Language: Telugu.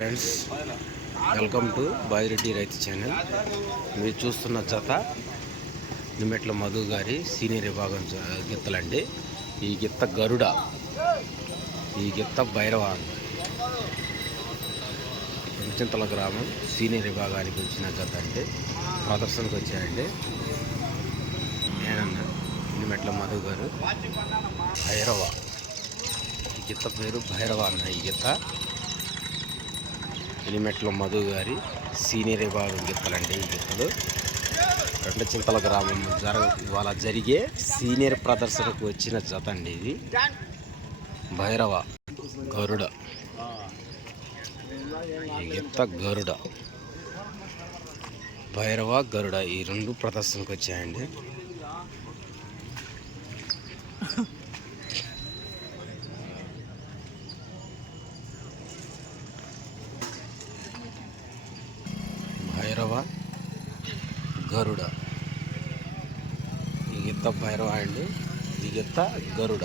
ఫ్రెండ్స్, వెల్కమ్ టు బాజిరెడ్డి రైతు ఛానల్. మీరు చూస్తున్న జత నిమెట్ల మధు గారి సీనియర్ విభాగం గిత్తలండి. ఈ గిత్త గరుడ, ఈ గిత్త భైరవ. చింతల గ్రామం సీనియర్ విభాగానికి వచ్చిన జత అంటే ప్రదర్శనకు వచ్చాయండి. నేనన్నా నిమెట్ల మధు గారు భైరవ. ఈ గిత్త పేరు భైరవ అన్న. ఈ గిత్త నిమెట్ల మధు గారి సీనియర్ విభాగం గిత్తలండి. ఈ గిత్తలు రెండు చింతల గ్రామం ఇవాళ జరిగే సీనియర్ ప్రదర్శనకు వచ్చిన జత అండి. ఇది భైరవ గరుడ. ఈ గిత్త గరుడ, భైరవ గరుడ ఈ రెండు ప్రదర్శనకు వచ్చాయండి. భైరవ గరుడ. ఈ గిత్త భైరవ అండి. ఈ గిత్త గరుడ.